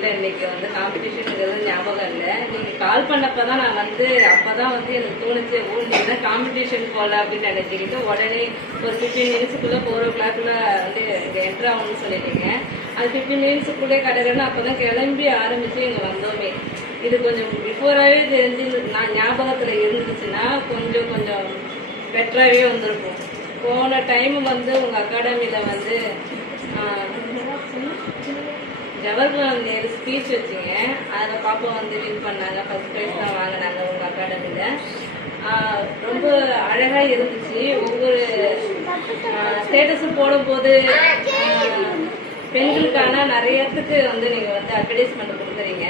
இல்லை இன்னைக்கு வந்து காம்படிஷனுங்கிறது ஞாபகம் இல்லை. நீங்கள் கால் பண்ணப்போ தான் நான் வந்து அப்போ தான் வந்து எனக்கு தோணுச்சு, ஓ நீங்கள் தான் காம்படிஷன் போகல அப்படின்னு நினச்சிக்கிட்டு உடனே ஒரு 15 மினிட்ஸுக்குள்ளே 4 o'clock வந்து இங்கே என்ட்ரு ஆகணும்னு சொல்லிட்டீங்க. அது 15 மினிட்ஸுக்குள்ளே கடையிலன்னு அப்போ தான் கிளம்பி ஆரம்பித்து இங்கே வந்தோமே. இது கொஞ்சம் பிஃபோராகவே தெரிஞ்சு நான் ஞாபகத்தில் இருந்துச்சுன்னா கொஞ்சம் பெட்டராகவே வந்திருக்கும். போன டைம் வந்து உங்கள் அகாடமியில் வந்து ஜவஹர்லால் நேரு ஸ்பீச் வச்சிங்க. அதில் பாப்பா வந்து வின் பண்ணாங்க, ஃபர்ஸ்ட் ப்ரைஸ் தான் வாங்கினாங்க உங்கள் அகாடமியில். ரொம்ப அழகாக இருந்துச்சு. ஒவ்வொரு ஸ்டேட்டஸும் போடும்போது பெண்களுக்கான நிறையத்துக்கு வந்து நீங்கள் வந்து அட்வர்டைஸ்மெண்ட் கொடுக்குறீங்க.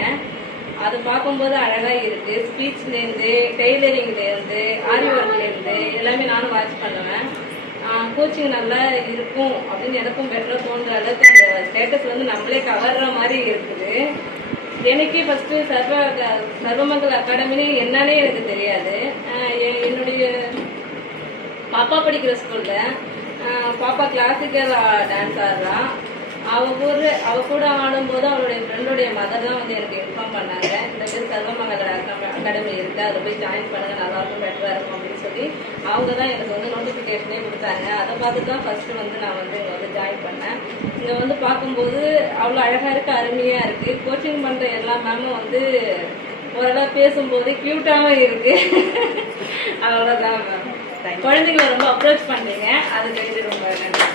அதை பார்க்கும்போது அழகாக இருக்குது. ஸ்பீச்லேருந்து, டெய்லரிங்லேருந்து, ஆரி ஒர்க்லேருந்து எல்லாமே நானும் வாட்ச் பண்ணுவேன். கோச்சிங் நல்லா இருக்கும் அப்படின்னு எனக்கும் பெட்டராக தோன்ற அளவுக்கு அந்த ஸ்டேட்டஸ் வந்து நம்மளே கவர்ற மாதிரி இருக்குது. எனக்கே ஃபஸ்ட்டு சர்வமங்கல் அகாடமின்னு என்னன்னே எனக்கு தெரியாது. என்னுடைய பாப்பா படிக்கிற ஸ்கூலில் பாப்பா கிளாசிக்கல் டான்ஸ் ஆடுறான். அவ கூட ஆடும்போது அவளுடைய ஃப்ரெண்டுடைய மதர் தான் வந்து எனக்கு இன்ஃபார்ம் பண்ணாங்க, இந்த மாதிரி சர்வமங்கல அகாடமி இருக்குது, அதில் போய் ஜாயின் பண்ணுங்கள், நல்லாயிருக்கும், பெட்டராக இருக்கும் அப்படின்னு சொல்லி அவங்க தான் எனக்கு வந்து நோட்டிஃபிகேஷனே கொடுத்தாங்க. அதை பார்த்துட்டு தான் ஃபஸ்ட்டு வந்து நான் வந்து இங்கே வந்து ஜாயின் பண்ணேன். இங்கே வந்து பார்க்கும்போது அவ்வளோ அழகாக இருக்குது, அருமையாக இருக்குது. கோச்சிங் பண்ணுற எல்லா மேமும் வந்து ஓரளவு பேசும்போது க்யூட்டாகவும் இருக்குது. அவ்வளோதான் மேம். குழந்தைங்களை ரொம்ப அப்ரோச் பண்ணுறீங்க, அதுக்கு ரொம்ப நன்றி.